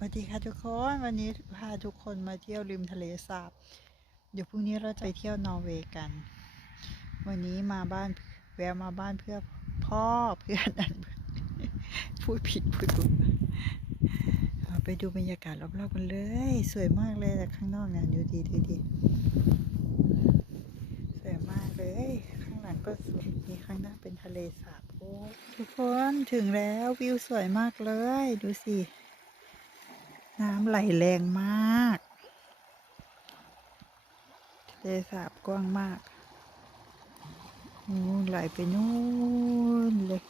สวัสดีค่ะทุกคนวันนี้พาทุกคนมาเที่ยวริมทะเลสาบ เดี๋ยวพรุ่งนี้เราจะไปเที่ยวนอร์เวย์กัน วันนี้มาบ้านแวะมาบ้านเพื่อพ่อเพื่อนอันพูดผิดพูดถูกไปดูบรรยากาศรอบๆกันเลย สวยมากเลยแต่ข้างนอกเนี่ยดูดีดูดีสวยมากเลย ข้างหลังก็สวยมีข้างหน้าเป็นทะเลสาบโอ้ทุกคนถึงแล้ววิวสวยมากเลย ดูสิ น้ำไหลแรงมากทะเลสาบกว้างมากนู่นไหลไปนู่นเลย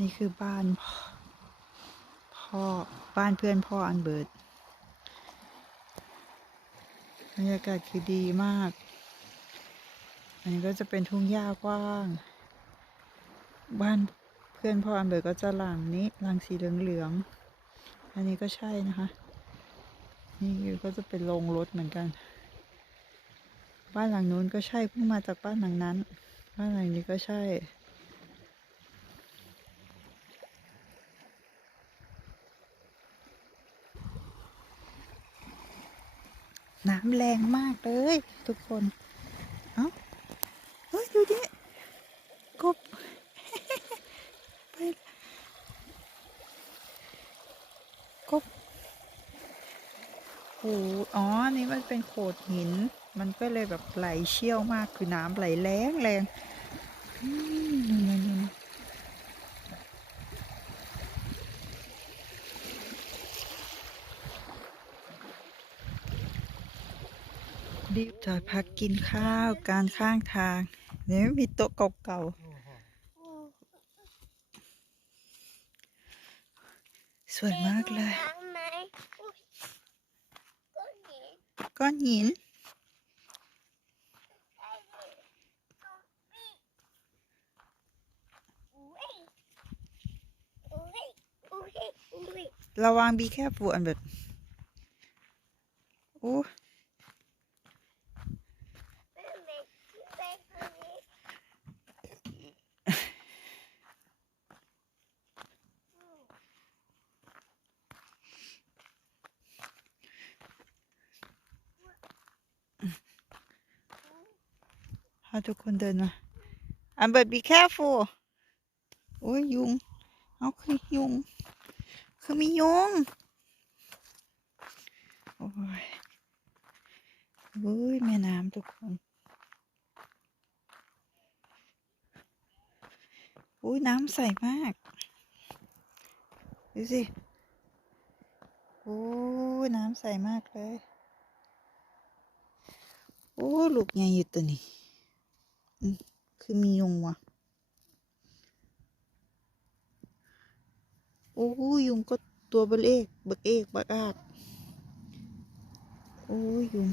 นี่คือบ้านพ่อบ้านเพื่อนพ่ออันเบิร์ตบรรยากาศคือดีมาก อันนี้ก็จะเป็นทุ่งหญ้ากว้าง บ้านเพื่อนพ่ออันเบิร์ก็จะหลังนี้หลังสีเหลืองๆ อันนี้ก็ใช่นะคะ นี่ก็จะเป็นโรงรถเหมือนกัน บ้านหลังนู้นก็ใช่เพิ่งมาจากบ้านหลังนั้น บ้านหลังนี้ก็ใช่น้ำแรงมากเลยทุกคน เฮ้ยดูดิกบไปกบโอ้อ๋อ นี่มันเป็นโขดหิน มันก็เลยแบบไหลเชี่ยวมากคือน้ำไหลแรงแรงอืมนั่นๆๆ ดิจอดพักกินข้าวการข้างทางเนี่ยมีโต๊ะเก่าๆสวยมากเลย ก้อนหินระวังบีแคฟูอันแบบโอ้ แม่แม่แม่คนนี้ พาทุกคนเดินมาอันเบิดบีแคฟูโอ้ยยุง เอาคือยุง คือมียุง โอ้ยเว้ยแม่น้ำทุกคนโอ้ยน้ำใสมาก ดูสิโอ้ยน้ำใสมากเลย โอ้ ลูกใหญ่อยู่ตัวนี้ คือมียุงว่ะ โอ้ยยุงก็ตัวเบลเอกเบกเอกบักอาบโอ้ยยุง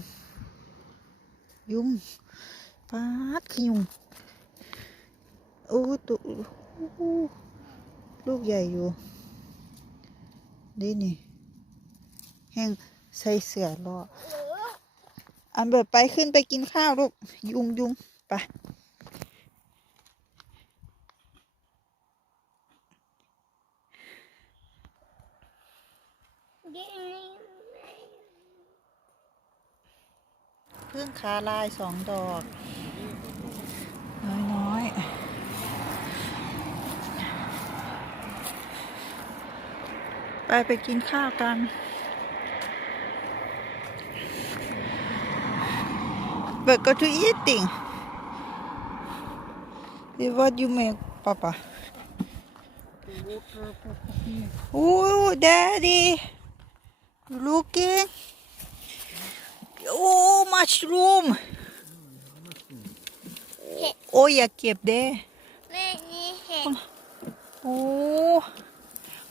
ยุงปาดคือยุง โอ้ตัวลูกใหญ่อยู่ดีนี่แห้งใส่เสื้อรออันเบิดไปขึ้นไปกินข้าวลูกยุงยุง ปนี่พึ่งขาลายสองดอก น้อยน้อยๆไปไปกินข้าวกัน But go to eating. This what you make, Papa? Oh, Daddy. You looking? Oh, mushroom. โอ้ยอย่าเก็บเด้แม่นี่เห็ดโอ้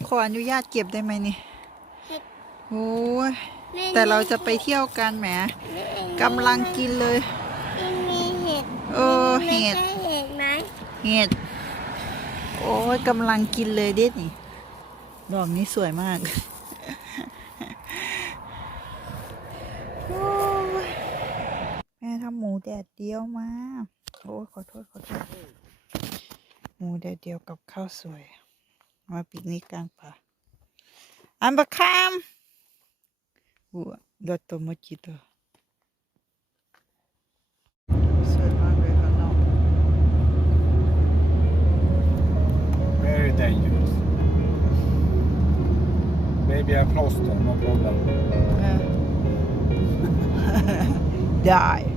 ขออนุญาตเก็บได้ไหมนี่เห็ดโอ้ยแม่แต่เราจะไปเที่ยวกันแหมนี่กำลังกินเลยนี่มีเห็ดเออเห็ด ไม่ใช่ เห็ด โอ้ยกำลังกินเลยเด็ดนี่ ดอกนี้สวยมากแม่ทำหมูแดดเดียวมา โอ้ยขอโทษ ขอโทษ หมูแดดเดียวกับข้าวสวย มาปิกนิกกลางป่าอันบักคามหัวดอตโตโมจิโต gidiyoruz. Maybe I'm lost, no problem. Die.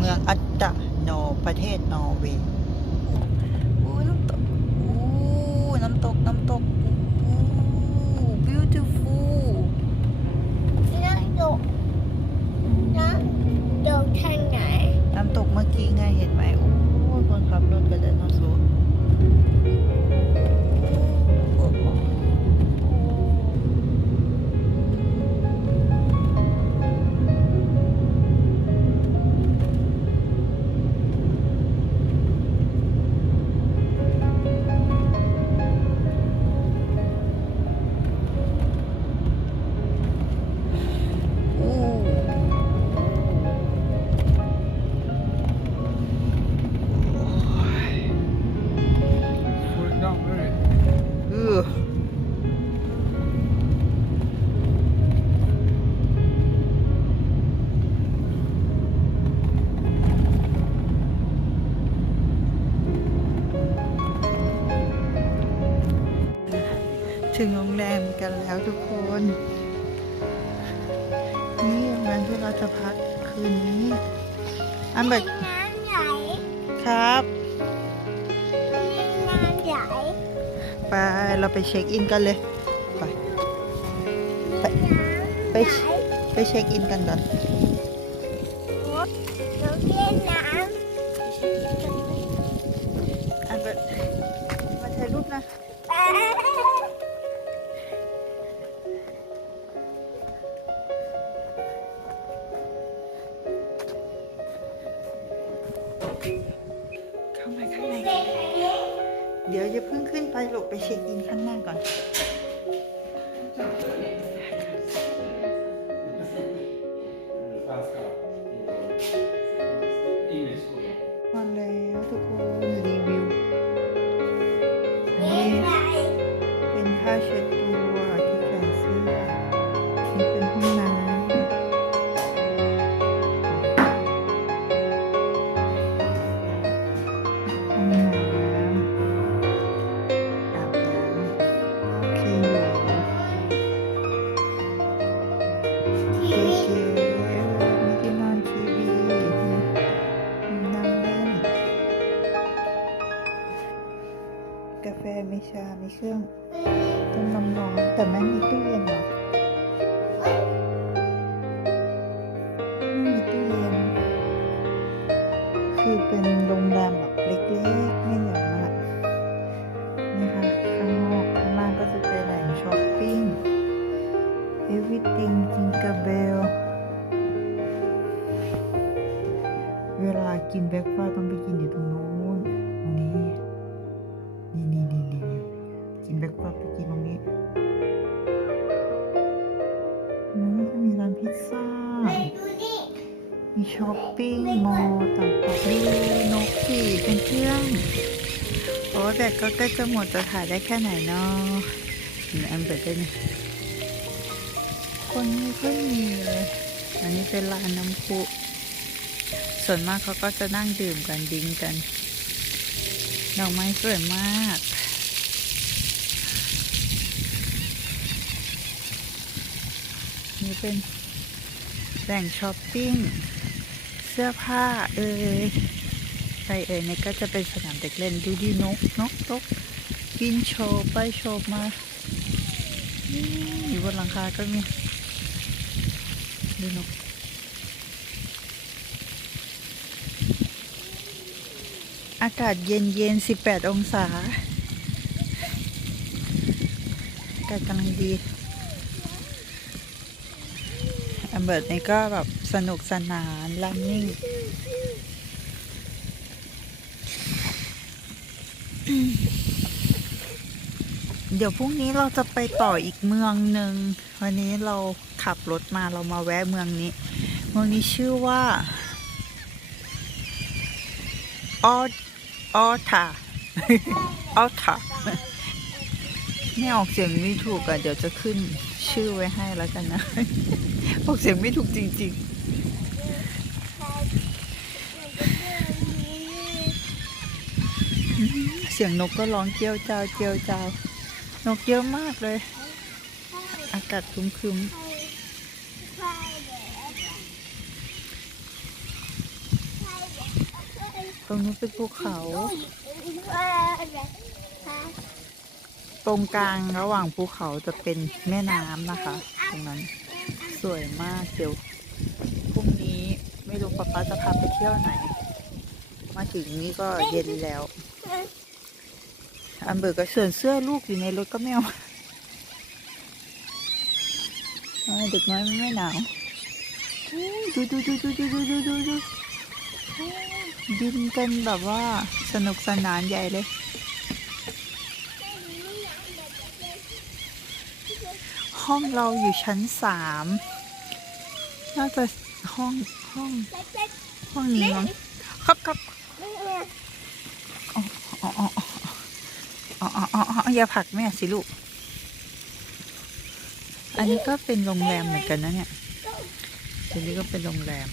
เมืองอัตตาโนประเทศนอร์เวย์โอ้น้ำตกโอ้น้ำตก น้ำตกโอ้ beautiful น้ำตกน้ำตกทางไหน น้ำตกเมื่อกี้ไงเห็นไหมโอ้ยคนขับรถก็ได้นอสู กันแล้วทุกคน นี่โรงแรมที่เราจะพักคืนนี้ อันเบกมีน้ำไหลครับมีน้ำไหลไปเราไปเช็คอินกันเลย ไป ไปไปไปเช็คอินกันก่อน Passion. 怎么你都忘了 โอ้แต่ก็ใกล้จะหมดจะถ่ายได้แค่ไหนเนาะเห็นแอมเปิดได้ไหมคนไม่ค่อยมีเลย อันนี้เป็นร้านน้ำพุส่วนมากเขาก็จะนั่งดื่มกันดิ้งกันดอกไม้สวยมากนี่เป็นแหล่งช้อปปิ้ง เสื้อผ้าเอ่ย ช่เอ่ยนี่ก็จะเป็นสนามเด็กเล่นดูดีนกนกนกบินโชว์ไปโชว์มาอยู่บนหลังคาก็มีดูนกอากาศเย็นเย็นสิบแปดองศา อากาศกำลังดีแอมเบิร์ตนี่ก็แบบสนุกสนานลันนิ่ง เดี๋ยวพรุ่งนี้เราจะไปต่ออีกเมืองหนึ่งวันนี้เราขับรถมาเรามาแวะเมืองนี้ เมืองนี้ชื่อว่าออออทาออทาไม่ออกเสียงไม่ถูกอะเดี๋ยวจะขึ้นชื่อไว้ให้แล้วกันนะ ออกเสียงไม่ถูกจริง ๆ เสียงนกก็ร้องเจียวจ้าวเจียวจ้าวนกเยอะมากเลย อากาศครึ้มตรงนู้นเป็นภูเขา ตรงกลางระหว่างภูเขาจะเป็นแม่น้ำนะคะ ตรงนั้น สวยมากเดี๋ยวพรุ่งนี้ไม่รู้ป๊าป๊าจะพาไปเที่ยวไหน มาถึงนี่ก็เย็นแล้ว อันเบิร์กก็เสื่อนเสื้อลูกอยู่ในรถก็ไม่เอาเด็กน้อยมันไม่หนาวอู้ดูดูดูดูดูดูดูดูดินกันแบบว่าสนุกสนานใหญ่เลย ห้องเราอยู่ชั้นสามน่าจะห้องห้องห้องนี้มั้งครับครับอ๋ออ๋ออ๋อ อ๋ออ๋ออ๋ออย่าผักแม่สิลูก อันนี้ก็เป็นโรงแรมเหมือนกันนะเนี่ยอันนี้ก็เป็นโรงแรม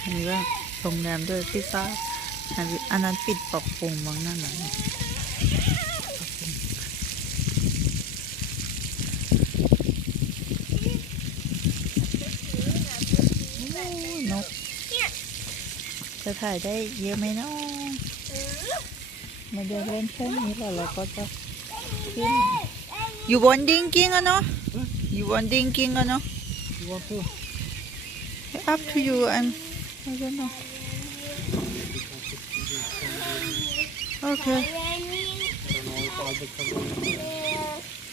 อันนี้ก็โรงแรมด้วยพิซซ่าอันนี้อันนั้นปิดปรับปรุงมั้งนั่นน่ะโอ้นก จะถ่ายได้เยอะไหมเนาะ มาเดินเล่นแค่นี้แหละเราก็จะขึ้นอยู่บนดิงกิ้งอะเนาะอยู่บนดิงกิ้งอะเนาะ You want to? up to you and I don't know okay I don't know if Albert can go in.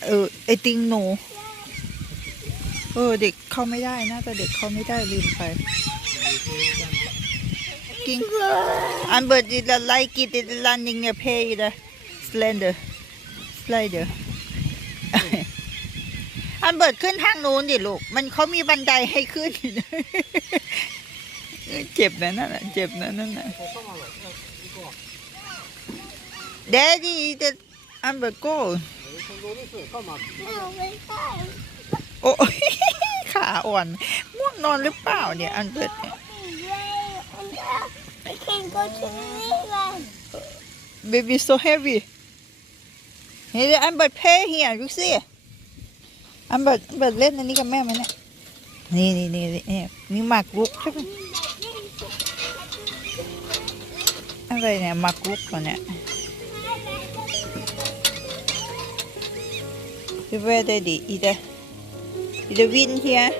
เออไอติงโนเออเด็กเข้าไม่ได้น่าจะเด็กเข้าไม่ได้ลืมไป กิ้งอันเบิดดิลไลกิติดลันนิงเเพย์ดะสเลนเดอร์สไลเดอร์อันเบิดขึ้นทางนู้นดิลูก มันเขามีบันไดให้ขึ้น เจ็บนะนั่นน่ะเจ็บนะนั่นน่ะ Daddy the อันเบิด go You can go this way. Come on. ไม่ใช่โอ้ขาอ่อนง่วงนอนหรือเปล่าเนี่ย อันเบิดเนี่ย go to the river. baby so heavy เฮ้ยอันเบิร์ด play here ดูสิอันเบิร์ดอันเบิร์ดเล่นอันนี้กับแม่ไหมเนี่ยนี่นี่นี่นี่เนี่ยมีหมากรุกใช่ไหมอะไรเนี่ยหมากรุกเหรอเนี่ย Where daddy either either win here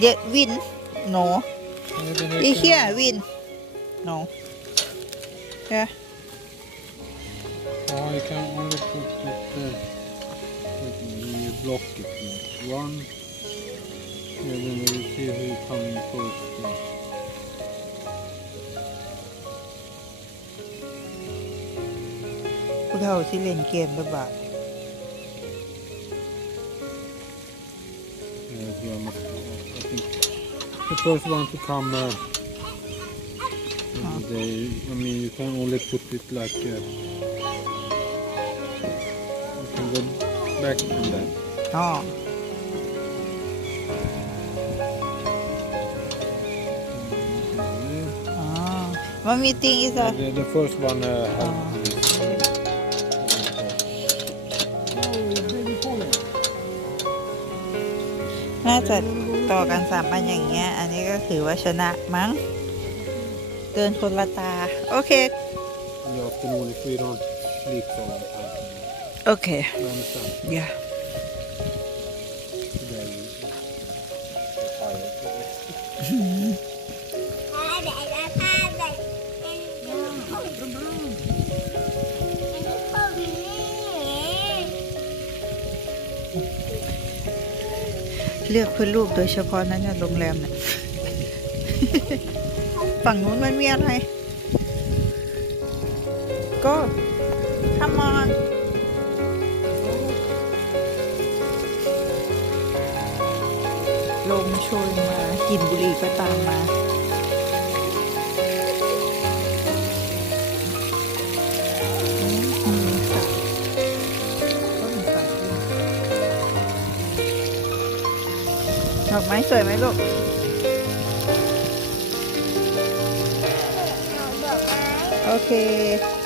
You see it like uh, the win no maybe they Is can- here win no yeah Oh, you can only put it there. Like, You block it. like, One. Yeah, then we'll see who comes first. yeah. ผู้เฒ่าที่เล่นเ first one to come. Uh, Huh. they, I mean, you can only put it like. Uh, you can go back and then. อ๋ออ๋อมันมีติงอีส Uh, อะ the, the first one uh, Oh. has this. น่าจะ ต่อกันสามอันอย่างเงี้ย อันนี้ก็ถือว่าชนะมั้ง เดินคนละตา โอเค In the afternoon if we don't sleep so long time. โอเค You understand? อ เลือกเพื่อลูกโดยเฉพาะนั้นเนี่ยโรงแรมเนี่ยฝั่งนู้นมันมีอะไร ก็ come on ลมโชยมากลิ่นบุหรี่ก็ตามมา อกไม้สวยไหมลูกดอกไม้โอเค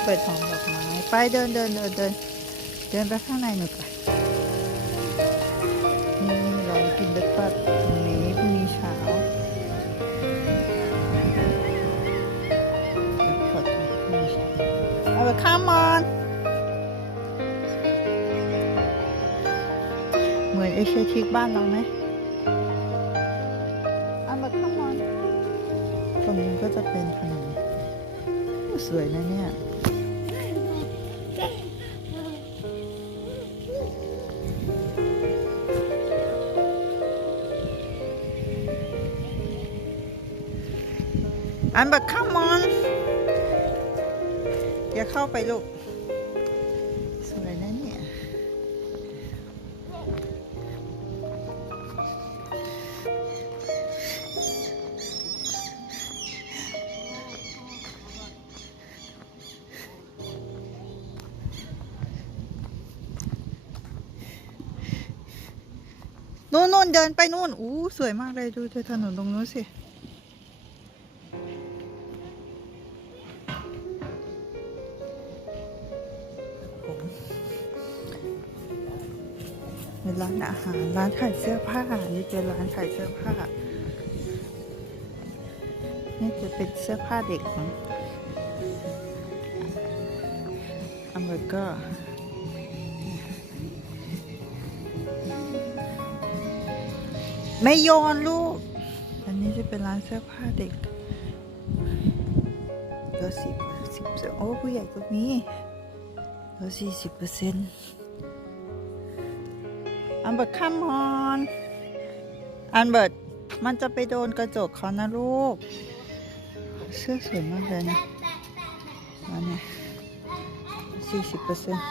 เปิดของดอกไม้ ไปเดินเดินเดินเดินเดินไปข้างในหนูไปนี่เรากินเบรกฟาสต์ตรงนี้พรุ่งนี้เช้าเบรกฟาสต์พรุ่งนี้เช้าเอาไปข้ามอนเหมือนเอเชียทิกบ้านเราไหม รงนี้ก็จะเป็นถนนสวยนะเนี่ย อันบักข้ามอน อย่าเข้าไปลูก ไปนู่นอู้สวยมากเลยดูเธอถนนตรงนู้นสิเป็นร้านอาหารร้านขายเสื้อผ้านี่เป็นร้านขายเสื้อผ้านี่จะเป็นเสื้อผ้าเด็กของอัมร์เกอ ไม่โยนลูก อันนี้จะเป็นร้านเสื้อผ้าเด็กลดสิบสิบโอ้ผู้ใหญ่ก็มีลดสี่สิบเปอร์เซ็นต์อันเบิร์ตคัมออนอันเบิร์ตมันจะไปโดนกระจกเขานะลูก เสื้อสวยมากเลยนะอันนี้สี่สิบเปอร์เซ็นต์